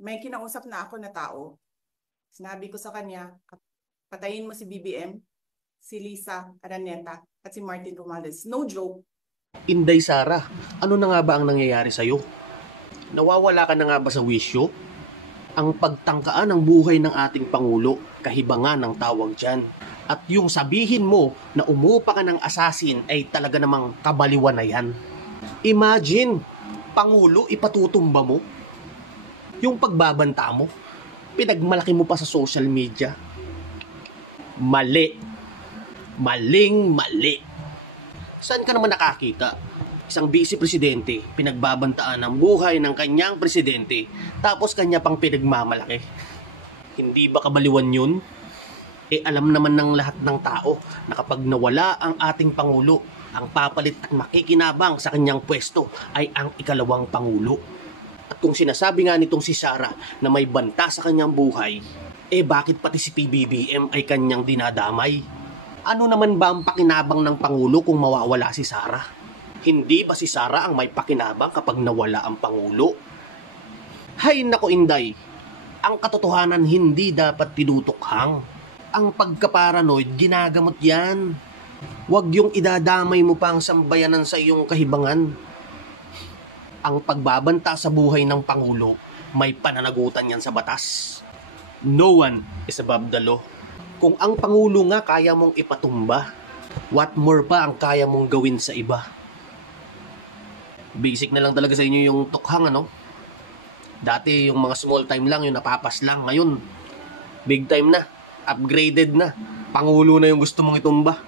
May kinausap na ako na tao. Sinabi ko sa kanya, patayin mo si BBM, si Lisa Araneta, at si Martin Romualdez. No joke. Inday Sara, ano na nga ba ang nangyayari sa'yo? Nawawala ka na nga ba sa wisyo? Ang pagtangkaan ng buhay ng ating Pangulo, kahibangan ng tawag dyan. At yung sabihin mo na umupa ka ng asasin ay talaga namang kabaliwan na yan. Imagine, Pangulo ipatutumba mo. Yung pagbabanta mo, pinagmalaki mo pa sa social media. Mali. Maling mali. Saan ka naman nakakita? Isang vice presidente, pinagbabantaan ang buhay ng kanyang presidente, tapos kanya pang pinagmamalaki. Hindi ba kabaliwan yun? Alam naman ng lahat ng tao na kapag nawala ang ating Pangulo, ang papalit at makikinabang sa kanyang pwesto ay ang ikalawang Pangulo. At kung sinasabi nga nitong si Sara na may banta sa kanyang buhay, bakit pati si PBBM ay kanyang dinadamay? Ano naman ba ang pakinabang ng Pangulo kung mawawala si Sara? Hindi ba si Sara ang may pakinabang kapag nawala ang Pangulo? Hay nako Inday, ang katotohanan hindi dapat tinutukhang. Ang pagkaparanoid, ginagamot yan. Huwag yung idadamay mo pa ang sambayanan sa iyong kahibangan. Ang pagbabanta sa buhay ng Pangulo, may pananagutan yan sa batas. No one is above the law. Kung ang Pangulo nga kaya mong ipatumba, what more pa ang kaya mong gawin sa iba? Basic na lang talaga sa inyo yung tukhang, ano? Dati yung mga small time lang, yung napapas lang. Ngayon, big time na. Upgraded na. Pangulo na yung gusto mong itumba.